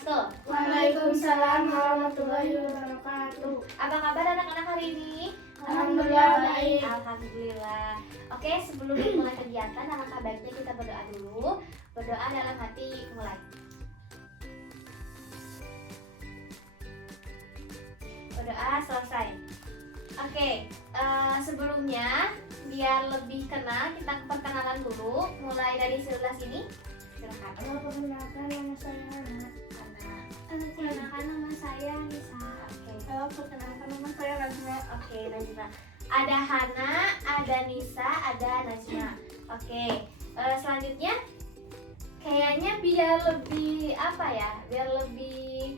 wabarakatuh. Waalaikumsalam warahmatullahi wabarakatuh. Apa kabar anak-anak hari ini? Alhamdulillah baik. Alhamdulillah. Oke, sebelum dimulai kegiatan, alangkah baiknya kita berdoa dulu. Berdoa dalam hati, mulai. Berdoa selesai. Oke, sebelumnya biar lebih kenal, kita perkenalan dulu. Mulai dari sebelah sini. Silakan. Perkenalkan, nama saya Hana. Perkenalkan, nama saya Nisa. Oke. Perkenalkan, nama saya Najma. Oke, Najma. Ada Hana, ada Nisa, ada Najma. Oke. Selanjutnya, kayaknya biar lebih apa ya? Biar lebih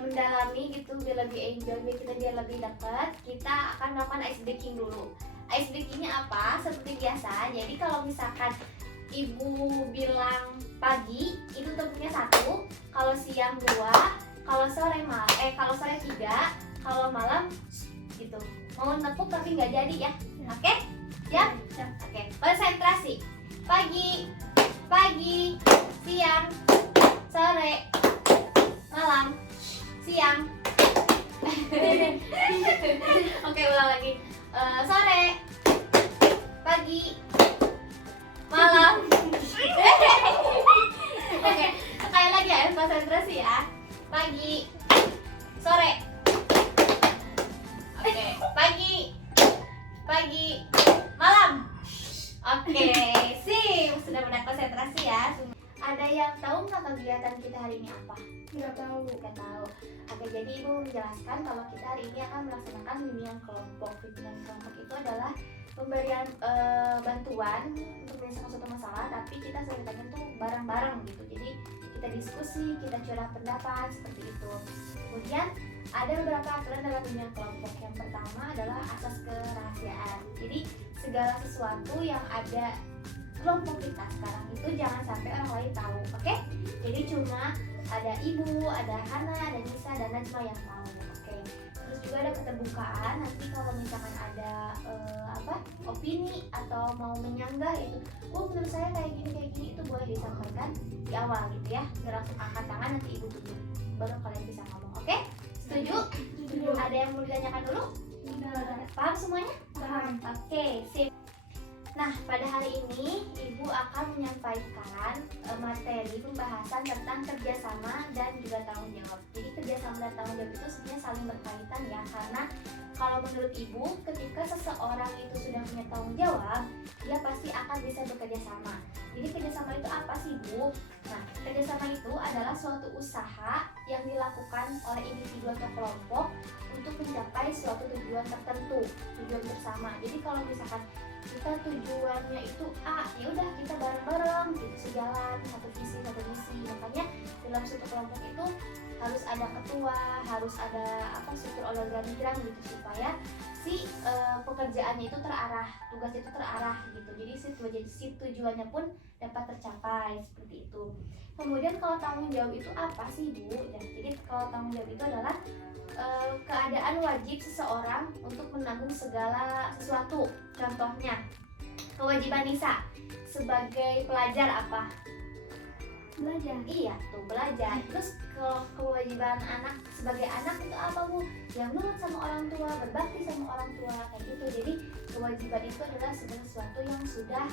mendalami gitu, biar lebih enjoy, biar lebih dekat. Kita akan melakukan ice breaking dulu. Ice breakingnya apa? Seperti biasa. Jadi kalau misalkan ibu bilang pagi, itu tepuknya 1. Kalau siang 2. Kalau sore kalau sore 3. Kalau malam gitu. Mau nepuk tapi nggak jadi ya. Oke? Ya? Oke. Konsentrasi. Pagi, siang, sore, malam, siang. Oke, ulang lagi. Sore, pagi, malam. Oke, sekali lagi ya, konsentrasi ya. Pagi, sore. Oke, pagi, malam. Oke, sip. Sudah benar konsentrasi ya. Ada yang tahu nggak kegiatan kita hari ini apa? Nggak tahu. Nggak tahu. Oke, jadi ibu menjelaskan kalau kita hari ini akan melaksanakan bimbingan kelompok. Bimbingan kelompok itu adalah pemberian bantuan untuk menyelesaikan suatu masalah, tapi kita ceritanya tuh bareng-bareng gitu. Jadi kita diskusi, kita curah pendapat seperti itu. Kemudian ada beberapa aturan dalam bimbingan kelompok. Yang pertama adalah asas kerahasiaan. Jadi segala sesuatu yang ada kelompok kita sekarang itu jangan sampai orang lain tahu, oke? Jadi cuma ada ibu, ada Hana, ada Nisa, dan Najma yang tahu, oke? Terus juga ada keterbukaan. Nanti kalau misalkan ada opini atau mau menyanggah itu, menurut saya kayak gini itu boleh disampaikan di awal gitu ya. Nggak langsung angkat tangan, nanti ibu tunjuk, baru kalian bisa ngomong, oke? Setuju? Ada yang mau ditanyakan dulu? Paham semuanya? Paham. Oke, sip. Nah, pada hari ini Ibu akan menyampaikan materi pembahasan tentang kerjasama dan juga tanggung jawab. Jadi kerjasama dan tanggung jawab itu sebenarnya saling berkaitan ya, karena kalau menurut Ibu, ketika seseorang itu sudah punya tanggung jawab, dia pasti akan bisa bekerja sama. Jadi kerjasama itu apa sih, Bu? Nah, kerjasama itu adalah suatu usaha yang dilakukan oleh individu atau kelompok untuk mencapai suatu tujuan tertentu, tujuan bersama. Jadi kalau misalkan kita tujuannya itu A, ya udah kita bareng-bareng gitu, sejalan, satu visi, satu misi. Makanya dalam suatu kelompok itu harus ada ketua, harus ada struktur organigram gitu, supaya si pekerjaannya itu terarah, tugas itu terarah gitu. Jadi si tujuannya pun dapat tercapai seperti itu. Kemudian kalau tanggung jawab itu apa sih, Bu? Jadi kalau tanggung jawab itu adalah keadaan wajib seseorang untuk menanggung segala sesuatu. Contohnya, kewajiban Nisa sebagai pelajar apa? Belajar. Iya, tuh belajar. Terus kalau kewajiban anak sebagai anak itu apa, Bu? Yang nurut sama orang tua, berbakti sama orang tua, kayak gitu. Jadi kewajiban itu adalah segala sesuatu yang sudah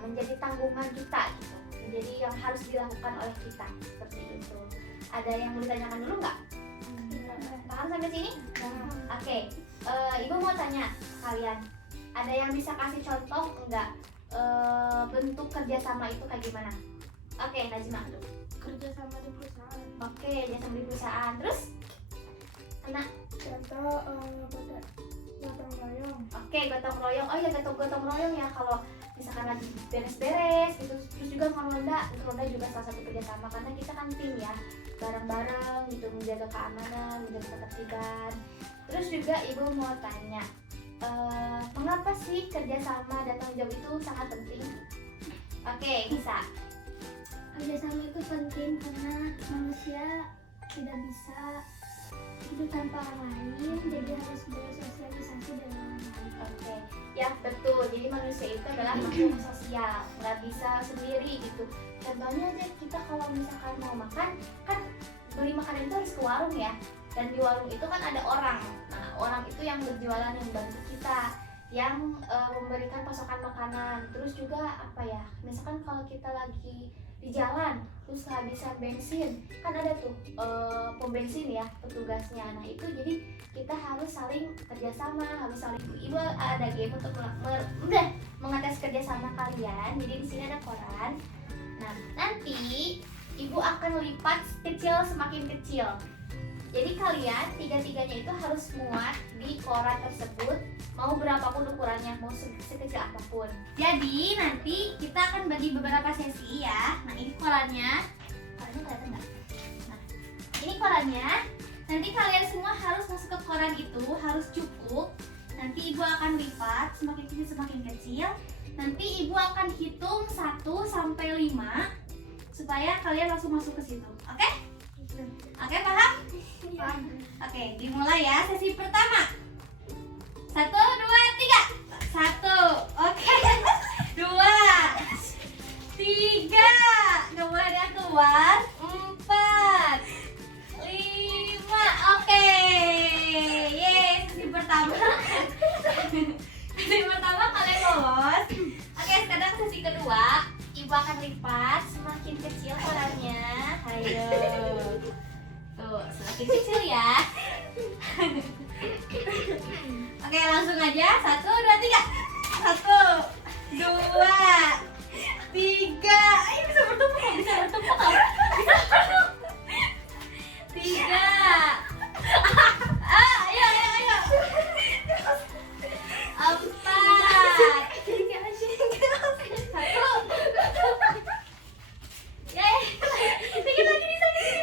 menjadi tanggungan kita gitu. Menjadi yang harus dilakukan oleh kita, seperti itu. Ada yang mau ditanyakan dulu nggak? Paham sampai sini? Oke. Ibu mau tanya kalian, ada yang bisa kasih contoh nggak bentuk kerjasama itu kayak gimana? Oke, Najma. Kerjasama di perusahaan. Oke, kerjasama di perusahaan. Terus? Anak? Contoh gotong royong. Oke, gotong royong. Oh ya, gotong royong ya, kalau misalkan lagi beres-beres gitu. Terus juga ronda juga salah satu kerjasama, karena kita kan tim ya, bareng-bareng gitu, menjaga keamanan, menjaga ketertiban. Terus juga ibu mau tanya, mengapa sih kerjasama dan tanggung jawab itu sangat penting? Oke, bisa. Kerjasama itu penting karena manusia tidak bisa hidup tanpa orang lain, jadi harus bersosialisasi dengan orang lain. Oke. Ya betul, jadi manusia itu adalah makhluk sosial, nggak bisa sendiri gitu. Contohnya aja kita kalau misalkan mau makan, kan beli makanan itu harus ke warung ya. Dan di warung itu kan ada orang. Nah orang itu yang berjualan, yang bantu kita, yang memberikan pasokan makanan. Terus juga apa ya, misalkan kalau kita lagi di jalan terus kehabisan bensin, kan ada tuh pom bensin ya petugasnya. Nah itu jadi kita harus saling kerjasama, harus saling. Ibu ada game untuk mengetes kerjasama kalian. Jadi di sini ada koran. Nah nanti ibu akan lipat kecil semakin kecil. Jadi kalian tiga-tiganya itu harus muat di koran tersebut, mau berapapun ukurannya, mau sekecil apapun. Jadi nanti kita akan bagi beberapa sesi ya. Nah ini korannya kelihatan nggak? Nah ini korannya. Nanti kalian semua harus masuk ke koran itu, harus cukup. Nanti ibu akan lipat semakin kecil semakin kecil. Nanti ibu akan hitung 1 sampai 5 supaya kalian langsung masuk ke situ. Oke? Oke, paham? Oke, dimulai ya sesi pertama. 1, 2, 3. 1. Oke. 2, 3. Kemudian keluar. 4, 5. Oke. Yeay, sesi pertama. Sesi pertama kalian lolos. Oke, sekarang sesi kedua. Ibu akan lipat semakin kecil korannya. Ayo. Tuh, semakin kecil ya. Oke, langsung aja. 1, 2, 3. 1, 2, 3. Ayo bisa bertemu kok, bisa bertemu kok. Bisa bertemu. 3. Ayo, ayo, ayo. 4. 1. Ya, dikit lagi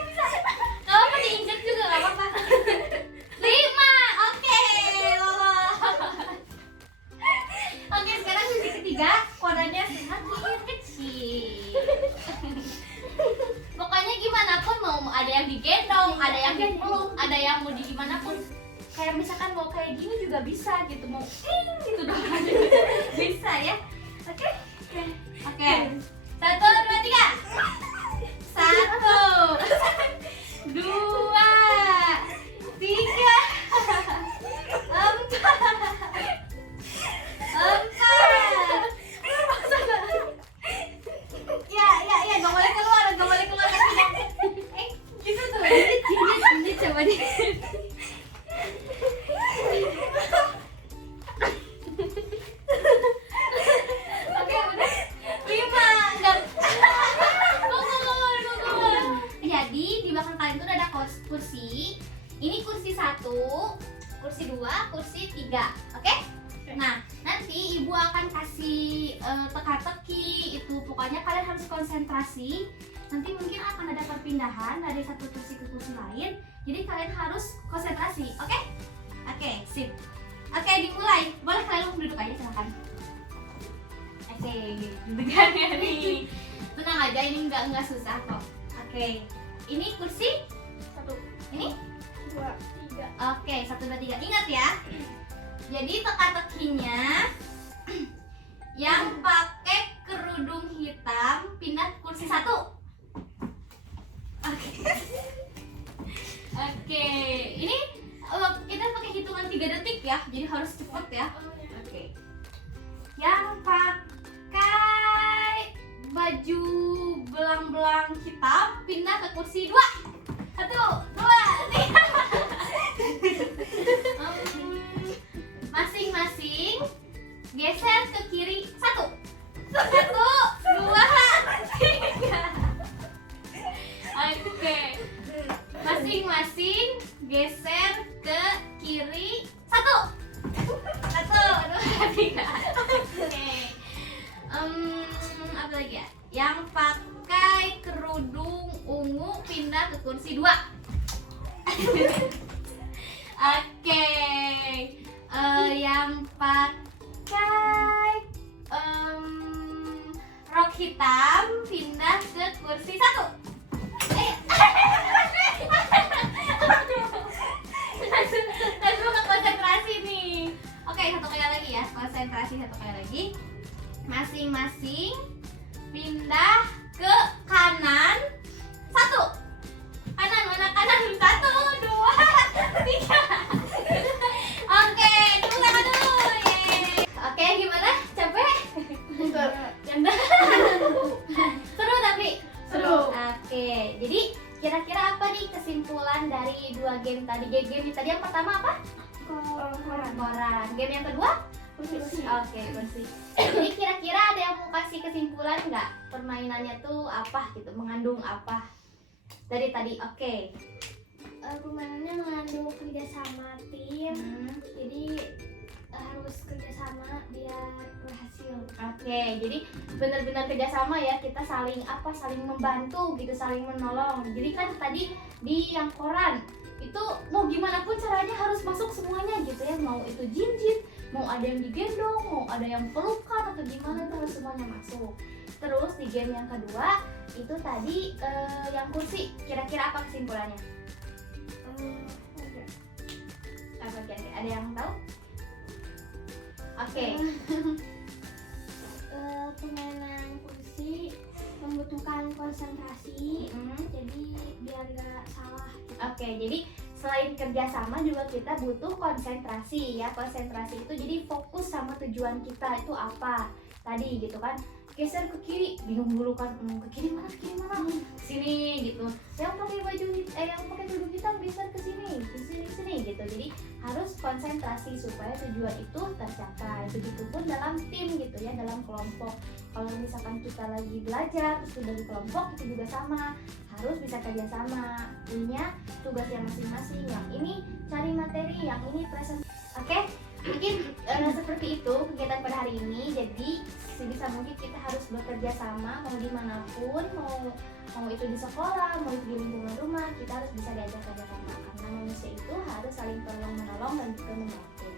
bisa. Gak apa-apa, diinjek juga gak apa-apa. 5. Oke, lolos. Oke, sekarang sesi ketiga, korannya semakin kecil. Pokoknya gimana pun, mau ada yang digendong, ada yang dipeluk, ada yang mau di gimana pun. Kayak misalkan mau kayak gini juga bisa gitu, mau gitu dong. Bisa ya. Oke. Oke. 1, 2, 3. 1, 2, 3, 4, 5, 6, 7, 8, 9, 10. Ya, gak boleh keluar kakinya. Gitu tuh, ini coba deh. Oke, udah. 5, enggak. Jadi di belakang kalian tuh ada kursi. Ini kursi 1, kursi 2, kursi 3. Oke? Nah, nanti ibu akan kasih teka-teki itu. Pokoknya kalian harus konsentrasi. Nanti mungkin akan ada perpindahan dari satu kursi ke kursi lain. Jadi kalian harus konsentrasi. Oke? Oke, sip. Oke, dimulai. Boleh kalian duduk aja, silakan. Oke, duduk ya nih. Tenang aja, ini nggak susah kok. Oke, ini kursi 1. Ini 2, 3. Oke, 1, 2, 3. Ingat ya. Jadi teka-tekinya yang pakai kerudung hitam pindah ke kursi 1. Oke. Oke, ini kita pakai hitungan 3 detik ya. Jadi harus cepat ya. Oke. Yang pakai baju belang-belang hitam pindah ke kursi 2. 1, 2, 3. Masing-masing geser ke kiri. 1, 2, 3. Oke. Masing-masing geser ke kiri. 1, 2, 3. Oke. Apa lagi ya? Yang pakai kerudung ungu pindah ke kursi 2. Oke. Yang pakai rok hitam pindah ke kursi 1. Langsung nggak konsentrasi nih. Oke, satu kali lagi ya, konsentrasi. kasih satu kali lagi. Masing-masing pindah ke kanan. Satu. Kanan, mana kanan? Satu, dua, tiga. Oke, tepuk tangan dulu. Yeay. Oke, gimana? Capek? Seru tapi? Seru. Oke, jadi kira-kira apa nih kesimpulan dari dua game tadi? Game tadi yang pertama apa? Koran. Game yang kedua? Bersih. Oke, bersih. Jadi kira-kira ada yang mau kasih kesimpulan nggak? Permainannya tuh apa gitu? Mengandung apa? Dari tadi, oke. Permainannya mengandung kerjasama tim, jadi harus kerjasama biar berhasil. Oke, jadi benar-benar kerjasama ya, kita saling saling membantu gitu, saling menolong. Jadi kan tadi di yang koran itu mau gimana pun caranya harus masuk semuanya gitu ya, mau itu jin-jin, mau ada yang digendong, mau ada yang pelukan atau gimana itu harus semuanya masuk. Terus di game yang kedua itu tadi yang kursi, kira-kira apa kesimpulannya? Apa kira-kira? Ada yang tahu? Oke. Permainan kursi membutuhkan konsentrasi, jadi biar nggak salah. Oke, jadi selain kerjasama juga kita butuh konsentrasi ya. Konsentrasi itu jadi fokus sama tujuan kita itu apa tadi gitu kan. Geser ke kiri, bingung dulu kan, ke kiri mana, sini gitu. Yang pakai baju yang pakai kerudung hitam geser ke sini gitu. Jadi harus konsentrasi supaya tujuan itu tercapai. Begitupun dalam tim gitu ya, dalam kelompok. Kalau misalkan kita lagi belajar terus udah di kelompok itu juga sama, harus bisa kerjasama, punya tugas yang masing-masing. Yang ini cari materi, yang ini present. Oke, mungkin seperti itu kegiatan pada hari ini. Jadi sebisa mungkin kita harus bekerja sama, mau dimanapun, mau itu di sekolah, mau itu di lingkungan rumah, kita harus bisa diajak kerja sama, karena manusia itu harus saling tolong menolong dan juga membantu,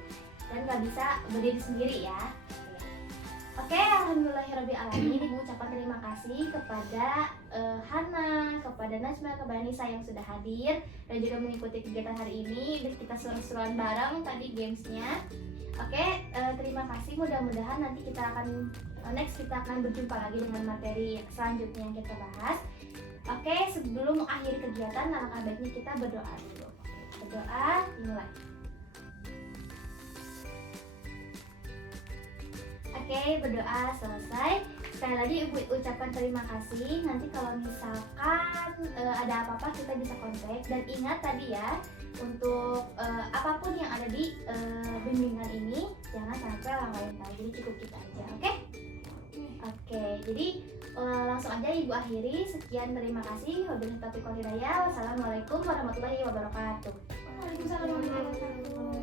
dan nggak bisa berdiri sendiri ya. Oke, alhamdulillahirobbilalamin. Ibu ucapkan terima kasih kepada Hana, kepada Najma, kepada Nisa yang sudah hadir dan juga mengikuti kegiatan hari ini. Dan kita seru-seruan bareng tadi gamesnya. Oke, terima kasih. Mudah-mudahan nanti kita akan berjumpa lagi dengan materi selanjutnya yang kita bahas. Oke, sebelum mengakhiri kegiatan, alangkah baiknya kita berdoa dulu. Berdoa, dimulai. Oke, berdoa selesai. Sekali lagi Ibu ucapkan terima kasih. Nanti kalau misalkan ada apa-apa kita bisa kontak. Dan ingat tadi ya, untuk apapun yang ada di bimbingan ini jangan sampai orang lain tahu. Jadi cukup kita aja, oke? Oke, jadi langsung aja Ibu akhiri. Sekian, terima kasih. Wabillahi taufiq wal hidayah. Wassalamualaikum warahmatullahi wabarakatuh. Waalaikumsalam warahmatullahi wabarakatuh.